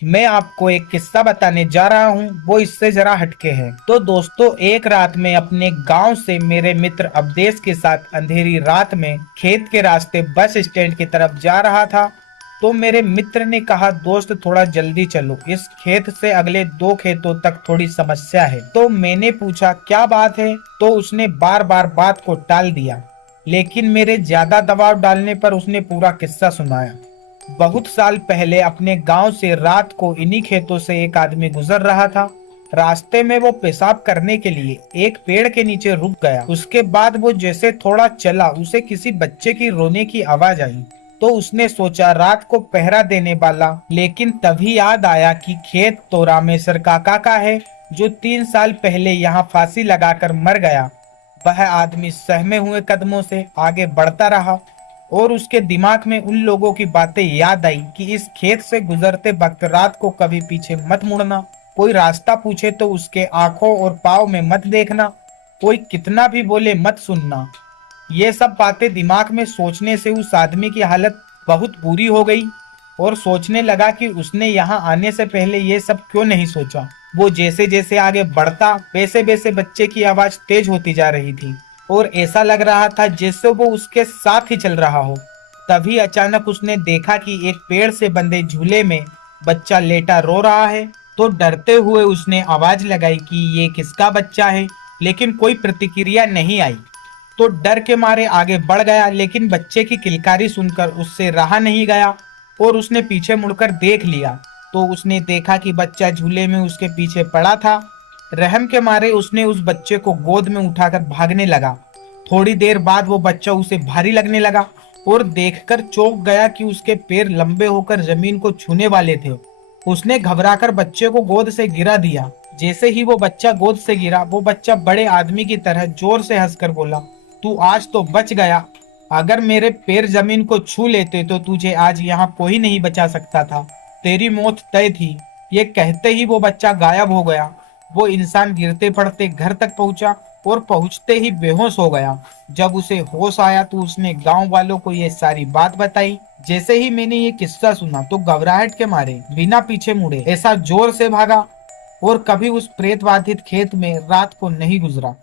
मैं आपको एक किस्सा बताने जा रहा हूँ, वो इससे जरा हटके है। तो दोस्तों, एक रात में अपने गांव से मेरे मित्र अवधेश के साथ अंधेरी रात में खेत के रास्ते बस स्टैंड की तरफ जा रहा था। तो मेरे मित्र ने कहा, दोस्त थोड़ा जल्दी चलो, इस खेत से अगले 2 खेतों तक थोड़ी समस्या है। तो मैंने पूछा क्या बात है, तो उसने बार बार बात को टाल दिया। लेकिन मेरे ज्यादा दबाव डालने पर उसने पूरा किस्सा सुनाया। बहुत साल पहले अपने गांव से रात को इन्हीं खेतों से एक आदमी गुजर रहा था। रास्ते में वो पेशाब करने के लिए एक पेड़ के नीचे रुक गया। उसके बाद वो जैसे थोड़ा चला, उसे किसी बच्चे की रोने की आवाज आई। तो उसने सोचा रात को पहरा देने वाला, लेकिन तभी याद आया कि खेत तो रामेश्वर काका का है, जो 3 साल पहले यहाँ फांसी लगाकर मर गया। वह आदमी सहमे हुए कदमों से आगे बढ़ता रहा और उसके दिमाग में उन लोगों की बातें याद आई कि इस खेत से गुजरते वक्त रात को कभी पीछे मत मुड़ना, कोई रास्ता पूछे तो उसके आंखों और पाँव में मत देखना, कोई कितना भी बोले मत सुनना। ये सब बातें दिमाग में सोचने से उस आदमी की हालत बहुत बुरी हो गई और सोचने लगा कि उसने यहाँ आने से पहले ये सब क्यों नहीं सोचा। वो जैसे जैसे आगे बढ़ता वैसे वैसे बच्चे की आवाज तेज होती जा रही थी और ऐसा लग रहा था जैसे वो उसके साथ ही चल रहा हो। तभी अचानक उसने देखा कि एक पेड़ से बंधे झूले में बच्चा लेटा रो रहा है। तो डरते हुए उसने आवाज लगाई कि ये किसका बच्चा है, लेकिन कोई प्रतिक्रिया नहीं आई। तो डर के मारे आगे बढ़ गया, लेकिन बच्चे की किलकारी सुनकर उससे रहा नहीं गया और उसने पीछे मुड़कर देख लिया। तो उसने देखा कि बच्चा झूले में उसके पीछे पड़ा था। रहम के मारे उसने उस बच्चे को गोद में उठाकर भागने लगा। थोड़ी देर बाद वो बच्चा उसे भारी लगने लगा और देखकर चौंक गया कि उसके पैर लंबे होकर जमीन को छूने वाले थे। उसने घबराकर बच्चे को गोद से गिरा दिया। जैसे ही वो बच्चा गोद से गिरा, वो बच्चा बड़े आदमी की तरह जोर से हंसकर बोला, तू आज तो बच गया। अगर मेरे पैर जमीन को छू लेते तो तुझे आज यहाँ कोई नहीं बचा सकता था। तेरी मौत तय थी। ये कहते ही वो बच्चा गायब हो गया। वो इंसान गिरते पड़ते घर तक पहुंचा और पहुंचते ही बेहोश हो गया। जब उसे होश आया तो उसने गांव वालों को ये सारी बात बताई। जैसे ही मैंने ये किस्सा सुना तो घबराहट के मारे बिना पीछे मुड़े ऐसा जोर से भागा और कभी उस प्रेत बाधित खेत में रात को नहीं गुजरा।